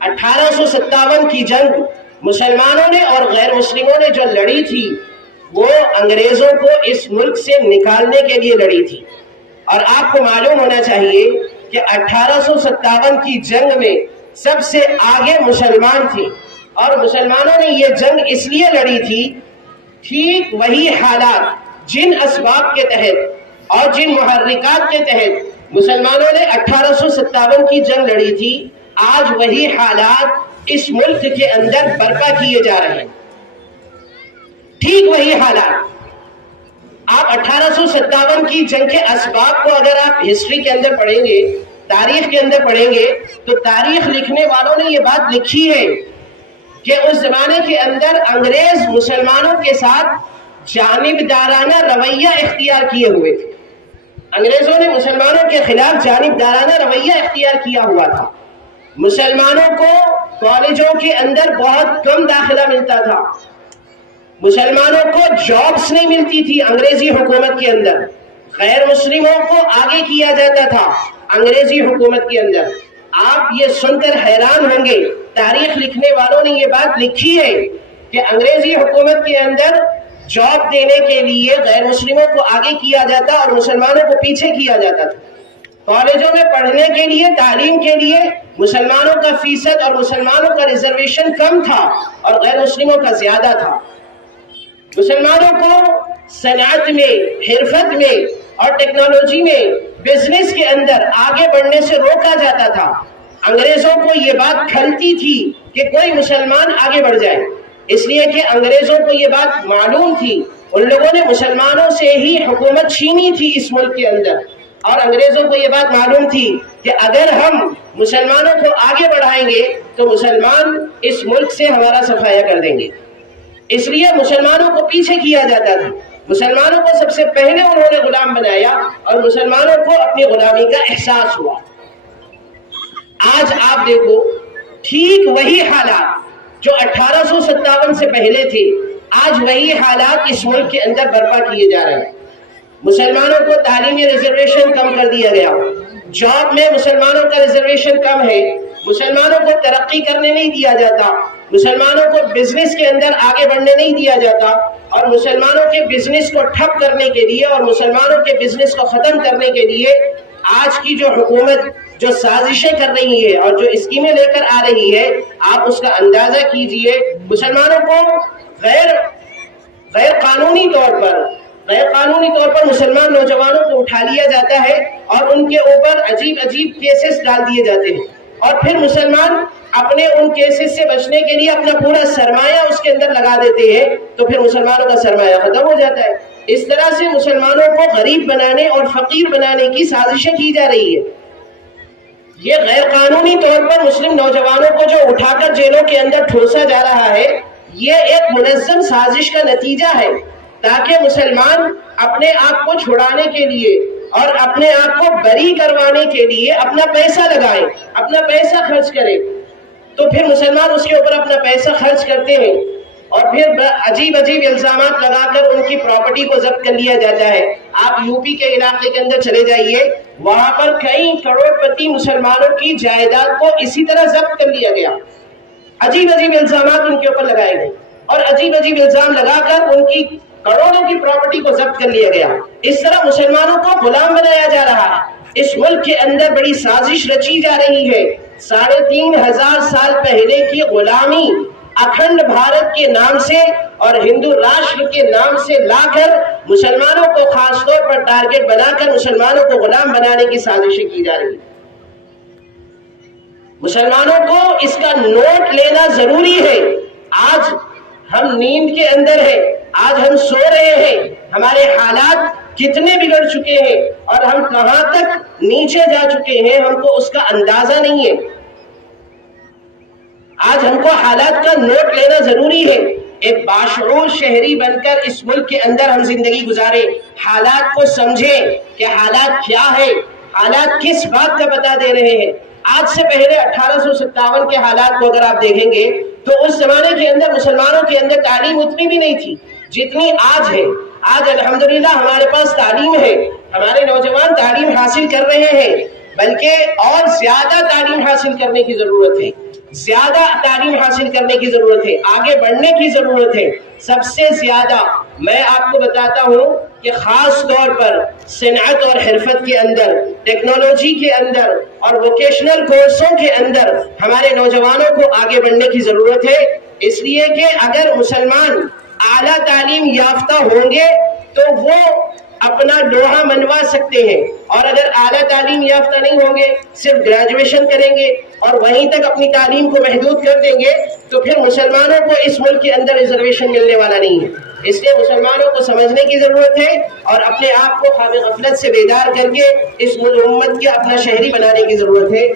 1857 کی جنگ مسلمانوں نے اور غیر مسلموں نے جو لڑی تھی وہ انگریزوں کو اس ملک سے نکالنے کے لیے لڑی تھی. اور آپ کو معلوم ہونا چاہیے کہ 1857 کی جنگ میں سب سے آگے مسلمان تھے اور مسلمانوں نے یہ جنگ اس لیے لڑی تھی. ٹھیک وہی حالات جن اسباب کے تحت اور جن محرکات کے تحت مسلمانوں نے 1857 کی جنگ لڑی تھی، آج وہی حالات اس ملک کے اندر برپا کیے جا رہے ہیں. ٹھیک وہی حالات. آپ 1857 کی جنگ کے اسباب کو اگر آپ ہسٹری کے اندر پڑھیں گے، تاریخ کے اندر پڑھیں گے، تو تاریخ لکھنے والوں نے یہ بات لکھی ہے کہ اس زمانے کے اندر انگریز مسلمانوں کے ساتھ جانبدارانہ رویہ اختیار کیے ہوئے تھے. انگریزوں نے مسلمانوں کے خلاف جانبدارانہ رویہ اختیار کیا ہوا تھا. مسلمانوں کو کالجوں کے اندر بہت کم داخلہ ملتا تھا. مسلمانوں کو جابس نہیں ملتی تھی انگریزی حکومت کے اندر. غیر مسلموں کو آگے کیا جاتا تھا انگریزی حکومت کے اندر. آپ یہ سن کر حیران ہوں گے، تاریخ لکھنے والوں نے یہ بات لکھی ہے کہ انگریزی حکومت کے اندر جاب دینے کے لیے غیر مسلموں کو آگے کیا جاتا اور مسلمانوں کو پیچھے کیا جاتا تھا. کالجوں میں پڑھنے کے لیے، تعلیم کے لیے مسلمانوں کا فیصد اور مسلمانوں کا ریزرویشن کم تھا اور غیر مسلموں کا زیادہ تھا. مسلمانوں کو صنعت میں، حرفت میں اور ٹیکنالوجی میں، بزنس کے اندر آگے بڑھنے سے روکا جاتا تھا. انگریزوں کو یہ بات کھلتی تھی کہ کوئی مسلمان آگے بڑھ جائے، اس لیے کہ انگریزوں کو یہ بات معلوم تھی. ان لوگوں نے مسلمانوں سے ہی حکومت چھینی تھی اس ملک کے اندر، اور انگریزوں کو یہ بات معلوم تھی کہ اگر ہم مسلمانوں کو آگے بڑھائیں گے تو مسلمان اس ملک سے ہمارا صفایا کر دیں گے. اس لیے مسلمانوں کو پیچھے کیا جاتا تھا. مسلمانوں کو سب سے پہلے انہوں نے غلام بنایا اور مسلمانوں کو اپنی غلامی کا احساس ہوا. آج آپ دیکھو، ٹھیک وہی حالات جو 1857 سے پہلے تھے، آج وہی حالات اس ملک کے اندر برپا کیے جا رہے ہیں. مسلمانوں کو تعلیمی ریزرویشن کم کر دیا گیا. جاب میں مسلمانوں کا ریزرویشن کم ہے. مسلمانوں کو ترقی کرنے نہیں دیا جاتا. مسلمانوں کو بزنس کے اندر آگے بڑھنے نہیں دیا جاتا. اور مسلمانوں کے بزنس کو ٹھپ کرنے کے لیے اور مسلمانوں کے بزنس کو ختم کرنے کے لیے آج کی جو حکومت جو سازشیں کر رہی ہے اور جو اسکیمیں لے کر آ رہی ہے، آپ اس کا اندازہ کیجئے. مسلمانوں کو غیر قانونی طور پر مسلمان نوجوانوں کو اٹھا لیا جاتا ہے اور ان کے اوپر عجیب عجیب کیسز ڈال دیے جاتے ہیں، اور پھر مسلمان اپنے ان کیسز سے بچنے کے لیے اپنا پورا سرمایہ اس کے اندر لگا دیتے ہیں، تو پھر مسلمانوں کا سرمایہ ختم ہو جاتا ہے. اس طرح سے مسلمانوں کو غریب بنانے اور فقیر بنانے کی سازشیں کی جا رہی ہے. یہ غیر قانونی طور پر مسلم نوجوانوں کو جو اٹھا کر جیلوں کے اندر ٹھوسا جا رہا ہے، یہ ایک منظم سازش کا نتیجہ ہے تاکہ مسلمان اپنے آپ کو چھڑانے کے لیے اور اپنے آپ کو بری کروانے کے لیے اپنا پیسہ لگائیں، اپنا پیسہ خرچ کریں. تو پھر مسلمان اس کے اوپر اپنا پیسہ خرچ کرتے ہیں اور پھر عجیب عجیب الزامات لگا کر ان کی پراپرٹی کو ضبط کر لیا جاتا ہے. آپ یو پی کے علاقے کے اندر چلے جائیے، وہاں پر کئی کروڑ پتی مسلمانوں کی جائیداد کو اسی طرح ضبط کر لیا گیا. عجیب عجیب الزامات ان کے اوپر لگائے گئے اور عجیب عجیب الزام لگا کر ان کی کروڑوں کی پراپرٹی کو ضبط کر لیا گیا. اس طرح مسلمانوں کو غلام بنایا جا رہا ہے. اس ملک کے اندر بڑی سازش رچی جا رہی ہے. 3500 سال پہلے کی غلامی اکھنڈ بھارت کے نام سے اور ہندو راشٹر کے نام سے لا کر مسلمانوں کو خاص طور پر ٹارگٹ بنا کر مسلمانوں کو غلام بنانے کی سازشیں کی جا رہی ہیں. مسلمانوں کو اس کا نوٹ لینا ضروری ہے. آج ہم نیند کے اندر ہیں، آج ہم سو رہے ہیں، ہمارے حالات کتنے بگڑ چکے ہیں اور ہم کہاں تک نیچے جا چکے ہیں، ہم کو اس کا اندازہ نہیں ہے. آج ہم کو حالات کا نوٹ لینا ضروری ہے. ایک باشعور شہری بن کر اس ملک کے اندر ہم زندگی گزارے، حالات کو سمجھیں کہ حالات کیا ہے، حالات کس بات کا بتا دے رہے ہیں. آج سے پہلے 1857 کے حالات کو اگر آپ دیکھیں گے تو اس زمانے کے اندر مسلمانوں کے اندر تعلیم اتنی بھی نہیں تھی جتنی آج ہے. آج الحمدللہ ہمارے پاس تعلیم ہے، ہمارے نوجوان تعلیم حاصل کر رہے ہیں، بلکہ اور زیادہ تعلیم حاصل کرنے کی ضرورت ہے. زیادہ تعلیم حاصل کرنے کی ضرورت ہے، آگے بڑھنے کی ضرورت ہے۔ سب سے زیادہ میں آپ کو بتاتا ہوں کہ خاص طور پر صنعت اور حرفت کے اندر، ٹیکنالوجی کے اندر اور ووکیشنل کورسوں کے اندر ہمارے نوجوانوں کو آگے بڑھنے کی ضرورت ہے، اس لیے کہ اگر مسلمان اعلیٰ تعلیم یافتہ ہوں گے تو وہ اپنا لوہا منوا سکتے ہیں، اور اگر اعلیٰ تعلیم یافتہ نہیں ہوں گے، صرف گریجویشن کریں گے اور وہیں تک اپنی تعلیم کو محدود کر دیں گے، تو پھر مسلمانوں کو اس ملک کے اندر ریزرویشن ملنے والا نہیں ہے۔ اس لیے مسلمانوں کو سمجھنے کی ضرورت ہے اور اپنے آپ کو خواب غفلت سے بیدار کر کے اس امت کے اپنا شہری بنانے کی ضرورت ہے۔